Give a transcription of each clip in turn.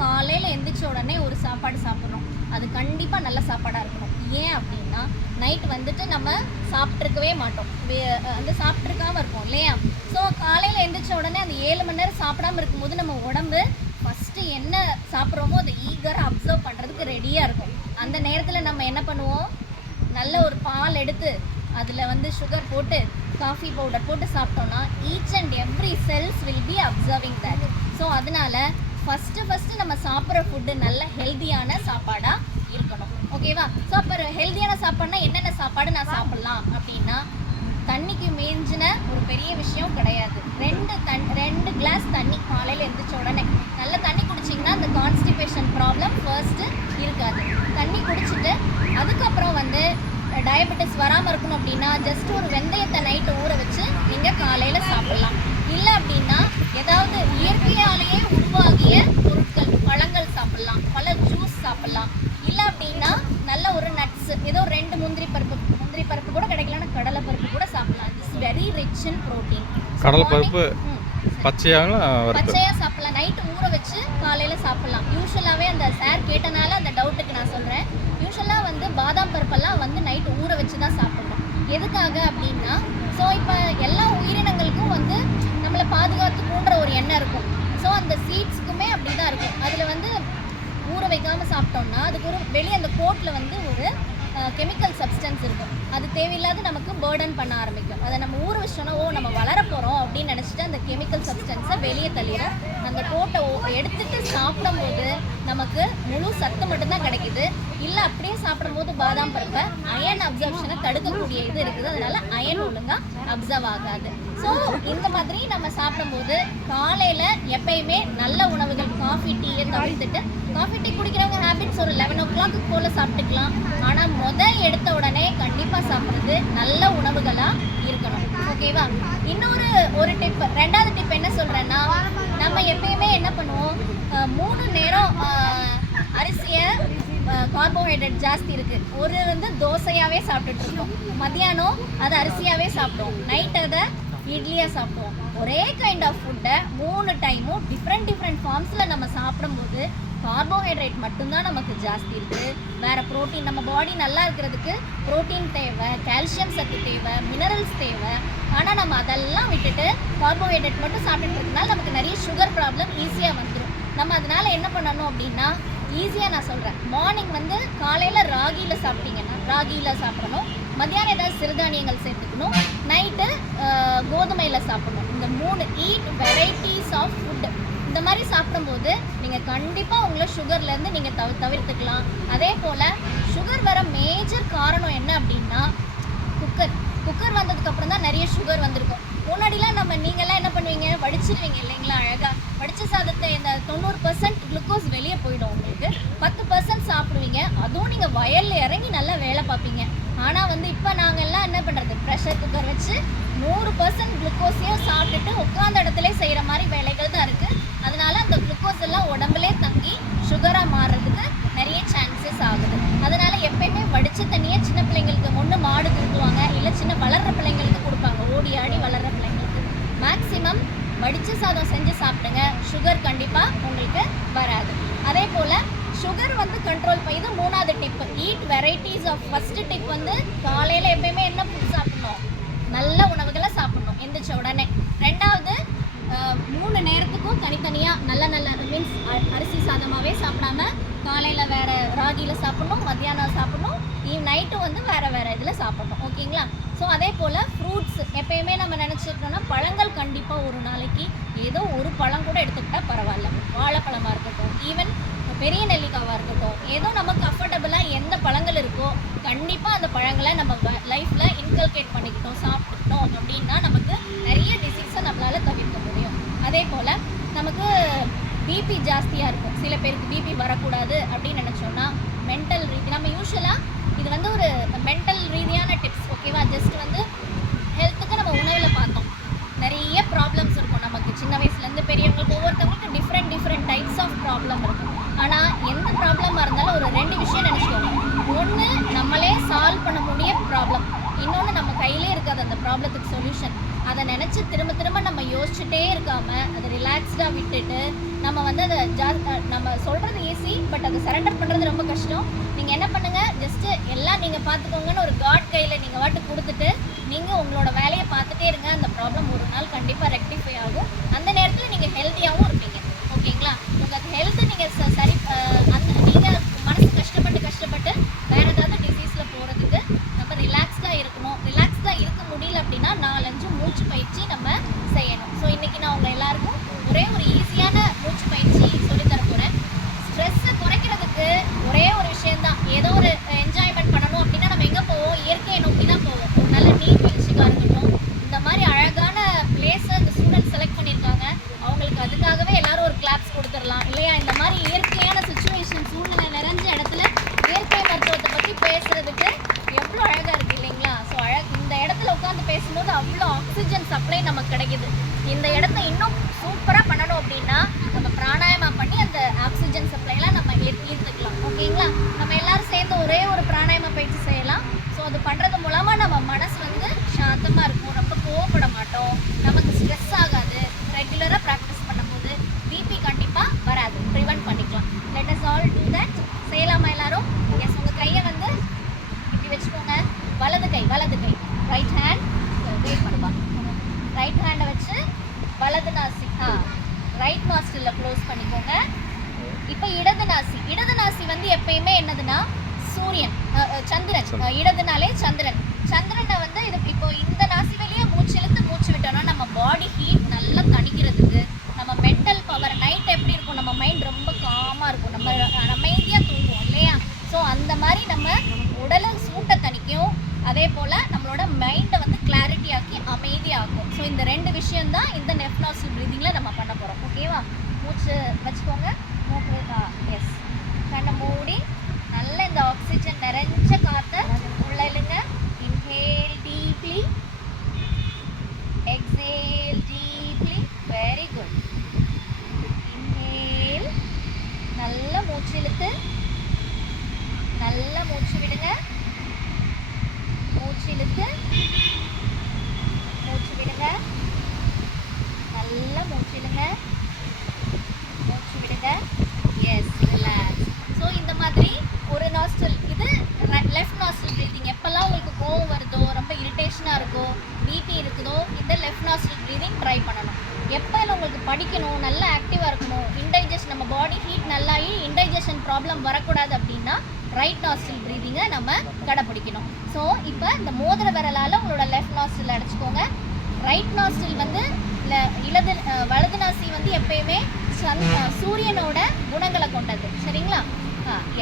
காலையில் எந்திரிச்ச உடனே ஒரு சாப்பாடு சாப்பிட்றோம், அது கண்டிப்பாக நல்ல சாப்பாடாக இருக்கணும். ஏன் அப்படின்னா நைட் வந்துட்டு நம்ம சாப்பிட்ருக்கவே மாட்டோம், வந்து சாப்பிட்ருக்காமல் இருப்போம் இல்லையா? ஸோ காலையில் எந்திரிச்ச உடனே அந்த 7 மணி நேரம் சாப்பிடாமல் இருக்கும்போது நம்ம உடம்பு ஃபஸ்ட்டு என்ன சாப்பிட்றோமோ அதை ஈகராக அப்சர்வ் பண்ணுறதுக்கு ரெடியாக இருக்கும். அந்த நேரத்தில் நம்ம என்ன பண்ணுவோம், நல்ல ஒரு பால் எடுத்து அதில் வந்து சுகர் போட்டு காஃபி பவுடர் போட்டு சாப்பிட்டோன்னா each and every cells will be observing that. So அதனால் ஃபஸ்ட்டு நம்ம சாப்பிட்ற ஃபுட்டு நல்ல ஹெல்த்தியான சாப்பாடாக இருக்கணும். ஓகேவா? ஸோ அப்போ ஹெல்த்தியான சாப்பாடுனா என்னென்ன சாப்பாடு நான் சாப்பிட்லாம் அப்படின்னா, தண்ணிக்கு மேஞ்சின ஒரு பெரிய விஷயம் கிடையாது. 2 கிளாஸ் தண்ணி காலையில் எழுந்திரிச்ச உடனே நல்ல தண்ணி குடிச்சிங்கன்னா அந்த கான்ஸ்டிபேஷன் ப்ராப்ளம் ஃபர்ஸ்ட்டு இருக்காது. தண்ணி குடிச்சிட்டு அதுக்கப்புறம் வந்து டயபெட்டிஸ் வராமல் இருக்கணும் அப்படின்னா ஜஸ்ட் ஒரு வெந்தயத்தை நைட்டு ஊற வச்சு நீங்கள் காலையில் சாப்பிட்லாம். இல்லை அப்படின்னா ஏதாவது இயற்கையாலேயே உருவாகிய பொருட்கள், பழங்கள் சாப்பிட்லாம், பல ஜூஸ் சாப்பிட்லாம். இல்லை அப்படின்னா நல்ல ஒரு நட்ஸ், ஏதோ 2 முந்திரி பருப்பு கூட கிடைக்கலன்னா கடலை பருப்பு கூட சாப்பிட்லாம். It's very rich in protein. கடலை பருப்பு பச்சையாக சாப்பிட்லாம், நைட்டு ஊற வச்சு காலையில் சாப்பிட்லாம். யூஸ்வலாகவே அந்த சார் கேட்டனால அந்த டவுட்டுக்கு நான் சொல்கிறேன். யூஸ்வலாக வந்து பாதாம் பருப்பெல்லாம் வந்து நைட்டு ஊற வச்சு தான் சாப்பிட்ணும். எதுக்காக அப்படின்னா, ஸோ இப்போ எல்லா உயிரினங்களுக்கும் வந்து நம்மளை பாதுகாத்துக்குன்ற ஒரு எண்ணம் இருக்கும். ஸோ அந்த சீட்ஸுக்குமே அப்படி தான் இருக்கும். அதில் வந்து ஊற வைக்காமல் சாப்பிட்டோம்னா அதுக்கு ஒரு வெளியே அந்த கோட்டில் வந்து ஒரு கெமிக்கல் சப்ஸ்டன்ஸ் இருக்கும். அது தேவையில்லாத நமக்கு பேர்டன் பண்ண ஆரம்பிக்கும். அதை நம்ம ஊற வச்சோன்னா நம்ம வளர போகிறோம் அப்படின்னு நினச்சிட்டு அந்த கெமிக்கல் சப்ஸ்டன்ஸை வெளியே தள்ளிடும். அந்த கோட்டை எடுத்துகிட்டு சாப்பிடும்போது நமக்கு முழு சத்து மட்டும்தான் கிடைக்குது. இல்லை அப்படியே சாப்பிடும்போது பாதாம் பருப்பை அயன் அப்சர்ப்ஷனை தடுக்கக்கூடிய இது இருக்குது. அதனால அயன் ஒழுங்காக அப்சர்வ் ஆகாது. ஸோ இந்த மாதிரி நம்ம சாப்பிடும்போது காலையில் எப்பயுமே நல்ல உணவுகள், காஃபி டீயை தவிர்த்துட்டு, காஃபி டீ குடிக்கிறவங்க ஹேபிட்ஸ் ஒரு 11 o'clock போல் சாப்பிட்டுக்கலாம். ஆனால் எடுத்த உடனே கண்டிப்பாக சாப்பிட்றது நல்ல உணவுகளாக இருக்கணும். ஓகேவா? ஒரு டிப், 2வது டிப் என்ன சொல்கிறேன்னா, நம்ம எப்பயுமே என்ன பண்ணுவோம், 3 நேரம் அரிசியை கார்போஹைட்ரேட் ஜாஸ்தி இருக்குது, ஒரு வந்து தோசையாகவே சாப்பிட்டுட்டு இருக்கோம். மத்தியானம் அதை அரிசியாகவே சாப்பிடுவோம், நைட் அதை இட்லியாக சாப்பிடுவோம். ஒரே கைண்ட் ஆஃப் ஃபுட்டை 3 டைமும் டிஃப்ரெண்ட் ஃபார்ம்ஸில் நம்ம சாப்பிடும்போது கார்போஹைட்ரேட் மட்டும்தான் நமக்கு ஜாஸ்தி இருக்குது. வேறு ப்ரோட்டீன், நம்ம பாடி நல்லா இருக்கிறதுக்கு ப்ரோட்டீன் தேவை, கால்சியம் சத்து தேவை, மினரல்ஸ் தேவை. ஆனால் நம்ம அதெல்லாம் விட்டுட்டு கார்போஹைட்ரேட் மட்டும் சாப்பிட்டுட்டு இருக்கனால நமக்கு நிறைய சுகர் ப்ராப்ளம் ஈஸியாக வந்துடும். நம்ம அதனால் என்ன பண்ணணும் அப்படின்னா, ஈஸியாக நான் சொல்கிறேன், மார்னிங் வந்து காலையில் ராகியில் சாப்பிட்டீங்கன்னா ராகியில் சாப்பிடணும், மத்தியானம் ஏதாவது சிறுதானியங்கள் சேர்த்துக்கணும், நைட்டு கோதுமையில் சாப்பிடணும். இந்த 3 ஈட் வெரைட்டிஸ் ஆஃப் ஃபுட்டு. இந்த மாதிரி சாப்பிடும்போது நீங்கள் கண்டிப்பாக உங்களை சுகர்லேருந்து நீங்கள் தவிர்த்துக்கலாம். அதே போல் சுகர் வர மேஜர் காரணம் என்ன அப்படின்னா, குக்கர் வந்ததுக்கப்புறம் தான் நிறைய சுகர் வந்திருக்கும். முன்னாடிலாம் நீங்கள்லாம் என்ன பண்ணுவீங்க, வடிச்சிருவீங்க இல்லைங்களா? அழகாக வடித்த சாதத்தை இந்த 90% குளுக்கோஸ் வெளியே போயிடும். உங்களுக்கு 10% சாப்பிடுவீங்க, அதுவும் நீங்கள் வயலில் இறங்கி நல்லா வேலை பார்ப்பீங்க. ஆனால் வந்து இப்போ நாங்கள்லாம் என்ன பண்ணுறது, ப்ரெஷர் குக்கர் வச்சு 100% குளுக்கோஸையும் சாப்பிட்டுட்டு உட்காந்த இடத்துல செய்கிற மாதிரி வேலைகள் தான் இருக்குது. அதனால அந்த குளுக்கோஸ் எல்லாம் உடம்புலே தங்கி சுகராக மாறுறதுக்கு நிறைய சான்சஸ் ஆகுது. அதனால் எப்பயுமே வடித்த தண்ணியை சின்ன பிள்ளைங்களுக்கு ஒன்று மாடு கொடுத்துவாங்க, இல்லை சின்ன வளர்கிற பிள்ளைங்களுக்கு கொடுப்பாங்க, ஓடி ஆடி வளர்கிற பிள்ளைங்களுக்கு. மேக்ஸிமம் வடித்த சாதம் செஞ்சு சாப்பிடுங்க, சுகர் கண்டிப்பாக உங்களுக்கு வராது. அதே போல் சுகர் வந்து கண்ட்ரோல் பண்ணி, இது 3வது tip, eat varieties of. First tip வந்து காலையில் எப்பயுமே என்ன ஃபுட் சாப்பிடணும், நல்ல உணவுகளை சாப்பிடணும் எந்திரிச்ச உடனே. 2வது 3 நேரத்துக்கும் தனித்தனியாக நல்ல மீன்ஸ் அரிசி சாதமாகவே சாப்பிடாம காலையில் வேறு ராகியில் சாப்பிட்ணும், மத்தியானம் சாப்பிட்ணும், நைட்டு வந்து வேறு இதில் சாப்பிட்ணும். ஓகேங்களா? ஸோ அதே போல் ஃப்ரூட்ஸ் எப்பயுமே நம்ம நினச்சிருக்கோம்னா, பழங்கள் கண்டிப்பாக ஒரு நாளைக்கு ஏதோ ஒரு பழம் கூட எடுத்துக்கிட்டால் பரவாயில்ல. வாழைப்பழமாக இருக்கட்டும், ஈவன் பெரிய நெல்லிக்காவாக இருக்கட்டும், ஏதோ நமக்கு அஃபோர்டபுளாக எந்த பழங்கள் இருக்கோ கண்டிப்பாக அந்த பழங்களை நம்ம லைஃப்பில் இன்கல்கேட் பண்ணிக்கிட்டோம், சாப்பிட்டுக்கிட்டோம் அப்படின்னா நமக்கு நிறைய டிசீஸை நம்மளால் தவிர்க்க முடியும். அதே போல் நமக்கு பிபி ஜாஸ்தியாக இருக்கும், சில பேருக்கு பிபி வரக்கூடாது அப்படின்னு நினச்சோன்னா மென்டல் நம்ம யூஸ்வலாக இது வந்து ஒரு மென்டல் ரீதியான டிப்ஸ். ஓகேவா? ஜஸ்ட் வந்து ஹெல்த்துக்கு நம்ம உணவில் பார்த்தோம், நிறைய ப்ராப்ளம்ஸ் இருக்கும் நமக்கு. சின்ன வயசுலேருந்து பெரியவங்களுக்கு ஒவ்வொருத்தவங்களுக்கு டிஃப்ரெண்ட் டைப்ஸ் ஆஃப் ப்ராப்ளம் இருக்கும். ஆனால் எந்த ப்ராப்ளமாக இருந்தாலும் ஒரு 2 விஷயம் நினச்சிக்கோங்க. ஒன்று, நம்மளே சால்வ் பண்ண முடிய ப்ராப்ளம், இன்னொன்று நம்ம கையிலே இருக்காது அந்த ப்ராப்ளத்துக்கு சொல்யூஷன். அதை நினச்சி திரும்ப நம்ம யோசிச்சுட்டே இருக்காமல் அதை ரிலாக்ஸ்டாக விட்டுட்டு நம்ம வந்து அதை நம்ம சொல்கிறது ஈஸி, பட் அதை சரண்டர் பண்ணுறது ரொம்ப கஷ்டம். நீங்கள் என்ன பண்ணுங்கள், ஜஸ்ட்டு எல்லாம் நீங்கள் பார்த்துக்கோங்கன்னு ஒரு காட் கையில் நீங்கள் வாட்டு கொடுத்துட்டு நீங்கள் உங்களோட வேலையை பார்த்துட்டே இருங்க. அந்த ப்ராப்ளம் ஒரு நாள் கண்டிப்பாக ரெக்டிஃபை ஆகும். அந்த நேரத்தில் நீங்கள் ஹெல்த்தியாகவும் இருப்பீங்க. ஓகேங்களா? உங்கள் ஹெல்த்தை நீங்கள் சரி நீங்கள் மனசு கஷ்டப்பட்டு வேறு ஏதாவது டிசீஸில் போகிறதுக்கு நம்ம ரிலாக்ஸ்டாக இருக்கணும். ரிலாக்ஸ்டாக இருக்க முடியல அப்படின்னா 4-5 மூச்சு பயிற்சி நம்ம செய்யணும். ஸோ இன்றைக்கி நான் உங்கள் எல்லாருக்கும் ஒரே ஒரு ஈஸியான மூச்சு பயிற்சி சொல்லித்தர போகிறேன். ஸ்ட்ரெஸ்ஸை குறைக்கிறதுக்கு ஒரே ஒரு விஷயந்தான். ஏதோ ஒரு என்ஜாய்மெண்ட் பண்ணணும் அப்படின்னா நம்ம எங்கே போவோம்? இயற்கையை நோக்கி தான் போவோம். ஒரு நல்ல நீர்வீழ்ச்சிக்காக இருக்கட்டும், இந்த மாதிரி அழகான பிளேஸை இந்த ஸ்டூடெண்ட்ஸ் செலக்ட் பண்ணியிருக்காங்க. அவங்களுக்கு அதுக்காகவே எல்லாரும் ஒரு கிளாப்ஸ் கொடுத்துடலாம் இல்லையா? இந்த மாதிரி இயற்கையான சுச்சுவேஷன், சூழ்நிலை நிறைஞ்ச இடத்துல இயற்கை மருத்துவத்தை பற்றி பேசுகிறதுக்கு எவ்வளோ அழகாக இருக்குது இல்லைங்களா? ஸோ இந்த இடத்துல உட்காந்து பேசும்போது அவ்வளோ ஆக்சிஜன் சப்ளை நமக்கு கிடைக்குது. இந்த இடத்த இன்னும் சூப்பராக பண்ணணும் அப்படின்னா நம்ம பிராணாயமா பண்ணி அந்த ஆக்சிஜன் சப்ளைலாம் நம்ம ஈர்த்துக்கலாம். ஓகேங்களா? நம்ம எல்லாரும் சேர்ந்து ஒரே ஒரு பிராணாயமா பயிற்சி செய்யலாம். ஸோ அது பண்ணுறது மூலமாக நம்ம மனசு வந்து சாந்தமாக இருக்கும், ரொம்ப கோவப்பட மாட்டோம், நமக்கு ஸ்ட்ரெஸ் ஆகாது. ரெகுலராக ப்ராக்டிஸ் பண்ணும்போது பிபி கண்டிப்பாக வராது, ப்ரிவென்ட் பண்ணிக்கலாம். Let us all do that. செய்யலாமா எல்லாரும்? எஸ். உங்கள் கையை வந்து இப்படி வச்சுக்கோங்க. வலது கை ரைட் ஹேண்ட் வெயிட் பண்ணுவா. ரைட் ஹேண்டை வச்சு வலது நாசி ரைட் நாஸ்ட்ரில் க்ளோஸ் பண்ணிக்கோங்க. இப்போ இடது நாசி வந்து எப்பயுமே என்னதுன்னா சூரியன், சந்திரன். இடதுனாலே சந்திரனை வந்து இது இப்போ இந்த நாசி வழியே மூச்சு இழுத்து மூச்சு விட்டோம்னா நம்ம பாடி ஹீட் நல்லா தணிக்கிறதுக்கு, நம்ம மென்டல் பவர் நைட் எப்படி இருக்கும், நம்ம மைண்ட் ரொம்ப காமாக இருக்கும், நம்ம அமைதியாக தூங்குவோம் இல்லையா? ஸோ அந்த மாதிரி நம்ம உடலை சூட்டை தணிக்கும், அதே போல் நம்மளோட மைண்டை வந்து கிளாரிட்டி ஆக்கி அமைதியாகும். ஸோ இந்த 2 விஷயம்தான் இந்த லெஃப்ட் நாஸ்ட்ரில் ப்ரீதிங்கில் நம்ம பண்ண போகிறோம். ஓகேவா? மூச்சு வச்சுக்கோங்க. மூக்கு எஸ். கண்ணை மூடி நல்ல இந்த ஆக்சிஜன் நிறைஞ்ச காற்றை உள்ள இழுங்க. Inhale deeply, exhale deeply. Very good. Inhale, நல்ல மூச்சு இழுத்து நல்ல மூச்சு விடுங்க. மூச்சு இழுத்து மூச்சு விடுங்க. நல்ல மூச்சு இழுங்க, மூச்சு விடுங்க. S, relax. ஸோ இந்த மாதிரி ஒரு நாஸ்ட்ரில், இது லெஃப்ட் நாஸ்ட்ரில் ப்ரீதிங். எப்போல்லாம் உங்களுக்கு கோவம் வருதோ, ரொம்ப இரிட்டேஷனாக இருக்கோ, பிபி இருக்குதோ, இந்த லெஃப்ட் நாஸ்ட்ரில் ப்ரீதிங் ட்ரை பண்ணணும். எப்போ உங்களுக்கு படிக்கணும், நல்லா ஆக்டிவாக இருக்கணும், இன்டைஜஷன் நம்ம பாடி ஹீட் நல்லாகி இன்டைஜஷன் ப்ராப்ளம் வரக்கூடாது அப்படின்னா ரைட் நாஸ்ட்ரில் ப்ரீதிங்கை நம்ம கடைப்பிடிக்கணும். ஸோ இப்போ இந்த மோதிர விரலால் உங்களோட லெஃப்ட் நாஸ்ட்ரில் அடைச்சிக்கோங்க. ரைட் நாஸ்ட்ரில் வந்து வலது நாசி வந்து எப்பயுமே சூரியனோட குணங்களை கொண்டது. சரிங்களா?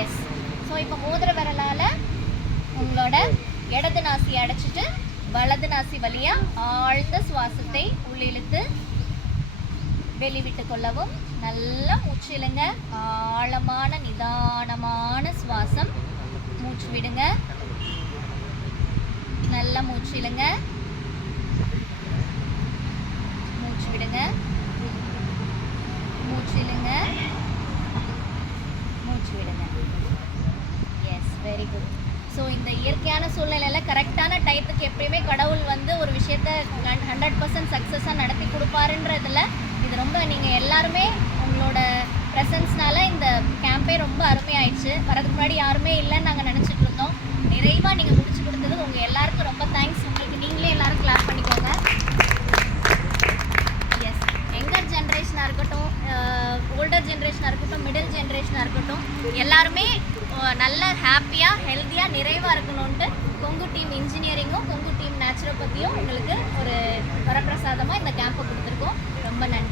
எஸ். ஸோ இப்போ மோதிர விரலால் உங்களோட இடது நாசி அடைச்சிட்டு வலது நாசி வழியாக ஆழ்ந்த சுவாசத்தை உள்ளிழுத்து வெளிவிட்டு கொள்ளவும். நல்லா மூச்சு இழுங்க. ஆழமான நிதானமான சுவாசம். மூச்சு விடுங்க. நல்லா மூச்சு இழுங்க. மூச்சு விடுங்க. மூச்சு இழுங்க. மூச்சு விடுங்க. S, very good. ஸோ இந்த இயற்கையான சூழ்நிலையில் கரெக்டான டயத்துக்கு எப்பயுமே கடவுள் வந்து ஒரு விஷயத்த 100% சக்ஸஸாக நடத்தி கொடுப்பாருன்றதில் இது ரொம்ப நீங்கள் எல்லாருமே உங்களோட ப்ரெசன்ஸ்னால இந்த கேம்பே ரொம்ப அருமையாயிடுச்சு. வரதுக்கு முன்னாடி யாருமே இல்லைன்னு நாங்கள் நினச்சிட்டு இருந்தோம். நிறைவாக நீங்கள் முடிச்சு கொடுத்தது உங்கள் எல்லாருக்கும் ரொம்ப தேங்க்ஸ். உங்களுக்கு நீங்களே எல்லாரும் கிளாப் பண்ணிக்கோங்க. எஸ். யங்கர் ஜென்ரேஷனாக இருக்கட்டும், ஓல்டர் ஜென்ரேஷனாக இருக்கட்டும், மிடில் ஜென்ரேஷனாக இருக்கட்டும், எல்லாருமே நல்ல ஹாப்பியாக ஹெல்த்தியாக நிறைவாக இருக்கணும்ன்ட்டு கொங்கு டீம் இன்ஜினியரிங்கும் கொங்கு டீம் நேச்சுரோபதியும் உங்களுக்கு ஒரு வரப்பிரசாதமாக இந்த கேம்பை கொடுத்துருக்கோம். ரொம்ப நன்றி.